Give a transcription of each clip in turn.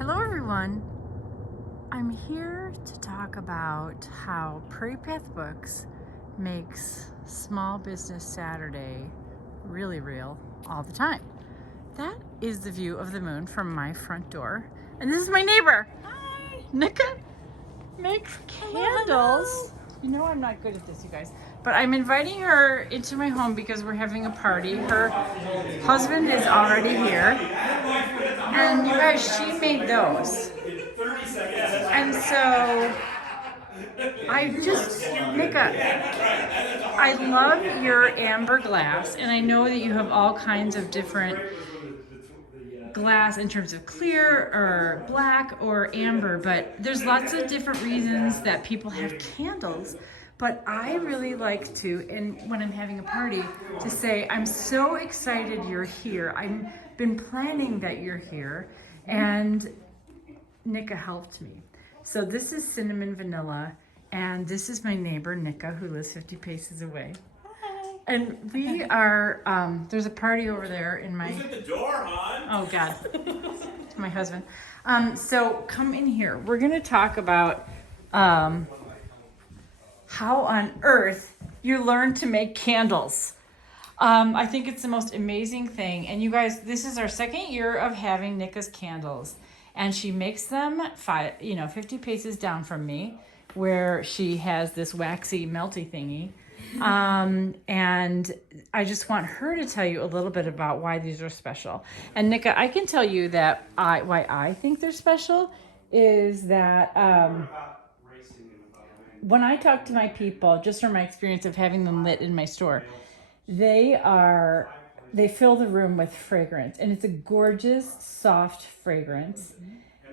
Hello everyone. I'm here to talk about how Prairie Path Books makes Small Business Saturday really real all the time. That is the view of the moon from my front door. And this is my neighbor. Hi. Nika makes candles. Hello. You know I'm not good at this, you guys. But I'm inviting her into my home because we're having a party. Her husband is already here. And you guys, she made those. And so I love your amber glass, and I know that you have all kinds of different glass in terms of clear or black or amber, but there's lots of different reasons that people have candles. But I really like to, and when I'm having a party, to say, I'm so excited you're here. I've been planning that you're here, and Nika helped me. So this is cinnamon vanilla, and this is my neighbor Nika, who lives 50 paces away. Hi. And we are, there's a party over there in my... Who's at the door, hon? Oh, God. It's my husband. So come in here. We're going to talk about how on earth you learn to make candles. I think it's the most amazing thing. And you guys, this is our second year of having Nika's candles. And she makes them 50 paces down from me, where she has this waxy, melty thingy. And I just want her to tell you a little bit about why these are special. And Nika, I can tell you that why I think they're special is that when I talk to my people, just from my experience of having them lit in my store, they fill the room with fragrance, and it's a gorgeous, soft fragrance.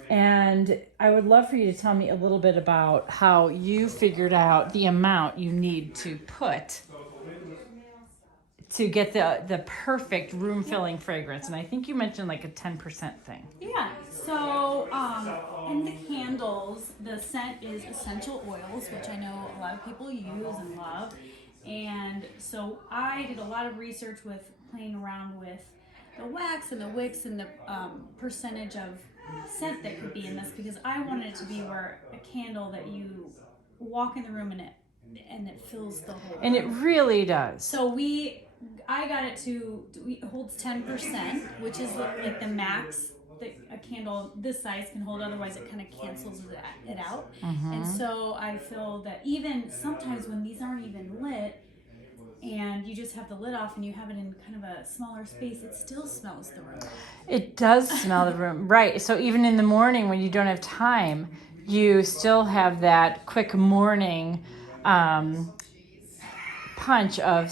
And I would love for you to tell me a little bit about how you figured out the amount you need to put to get the perfect room filling fragrance. And I think you mentioned like a 10% thing. Yeah. So, in the candles, the scent is essential oils, which I know a lot of people use and love. And so I did a lot of research with playing around with the wax and the wicks and the percentage of scent that could be in this, because I wanted it to be where a candle that you walk in the room and it fills the whole room. And it really does. So I got it to, it holds 10%, which is like the max that a candle this size can hold. Otherwise, it kind of cancels it out. And so I feel that even sometimes when these aren't even lit, and you just have the lid off and you have it in kind of a smaller space, it still smells the room. It does smell the room, right? So even in the morning when you don't have time, you still have that quick morning punch of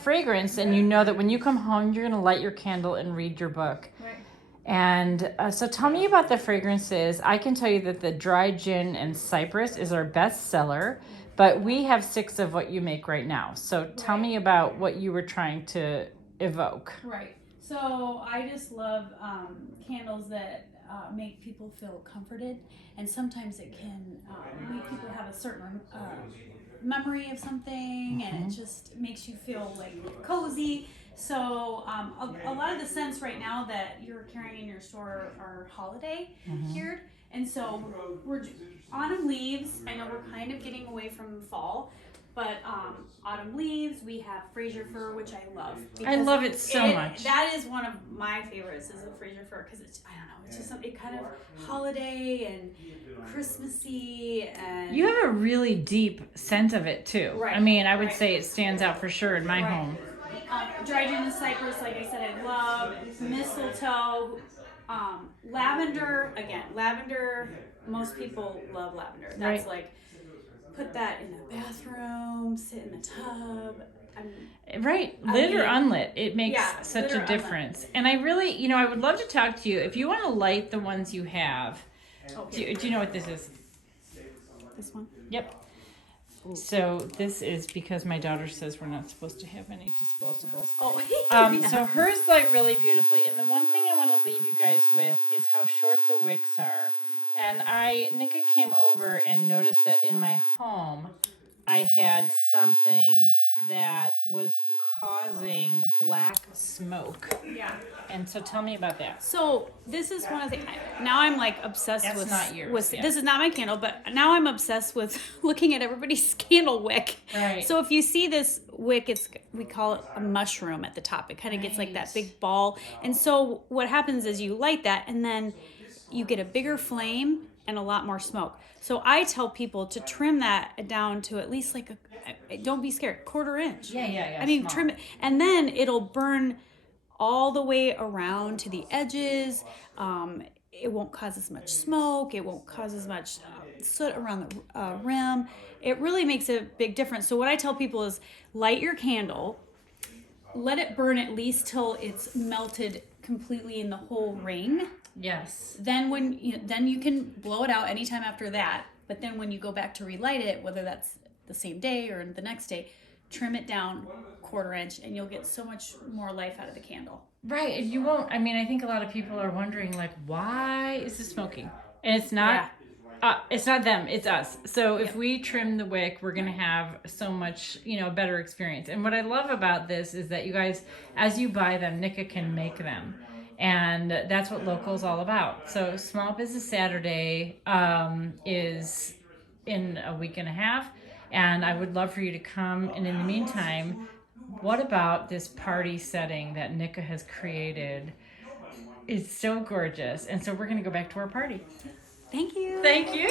fragrance, and you know that when you come home, you're going to light your candle and read your book. Right. And so tell me about the fragrances. I can tell you that the dry gin and cypress is our best seller, but we have 6 of what you make right now. So tell me about what you were trying to evoke. Right. So I just love candles that make people feel comforted, and sometimes it can make people have a certain memory of something, and it just makes you feel like cozy. So a lot of the scents right now that you're carrying in your store are holiday geared, and so we're autumn leaves. I know we're kind of getting away from fall, but autumn leaves. We have Fraser fir, which I love. I love it so much. That is one of my favorites, is the Fraser fir, because it's, I don't know, it's just something kind of holiday and Christmassy, and You have a really deep scent of it too. Right, I mean, I would right. say it stands out for sure in my Right. home. Dry gin and cypress, like I said, I love. Mistletoe, lavender. Again, lavender. Most people love lavender. That's Right. like, put that in the bathroom, sit in the tub. Right, lit or unlit, it makes Yeah, such lit or a unlit. difference. And I really, I would love to talk to you. If you want to light the ones you have, Okay. do you know what this is? This one. Yep. So this is because my daughter says we're not supposed to have any disposables. Oh. So hers light really beautifully. And the one thing I want to leave you guys with is how short the wicks are. And Nika came over and noticed that in my home, I had something that was causing black smoke. Yeah. And so tell me about that. So this is one of the. Now I'm like obsessed That's with. not yours, With yeah. This is not my candle, but now I'm obsessed with looking at everybody's candle wick. Right. So if you see this wick, we call it a mushroom at the top. It kind of gets like that Right. big ball, and so what happens is you light that, and then you get a bigger flame and a lot more smoke. So I tell people to trim that down to at least like don't be scared, 1/4 inch. Yeah. I mean, small. trim it, and then it'll burn all the way around to the edges. It won't cause as much smoke. It won't cause as much soot around the rim. It really makes a big difference. So what I tell people is light your candle, let it burn at least till it's melted completely in the whole ring. Yes. Then then you can blow it out anytime after that. But then when you go back to relight it, whether that's the same day or the next day, trim it down 1/4 inch, and you'll get so much more life out of the candle. Right. And you won't, I mean, I think a lot of people are wondering, like, why is this smoking? And it's not. It's not them, it's us. So if we trim the wick, we're going to have so much, better experience. And what I love about this is that you guys, as you buy them, Nika can make them. And that's what local is all about. So Small Business Saturday is in a week and a half. And I would love for you to come. And in the meantime, what about this party setting that Nika has created? It's so gorgeous. And so we're going to go back to our party. Thank you. Thank you.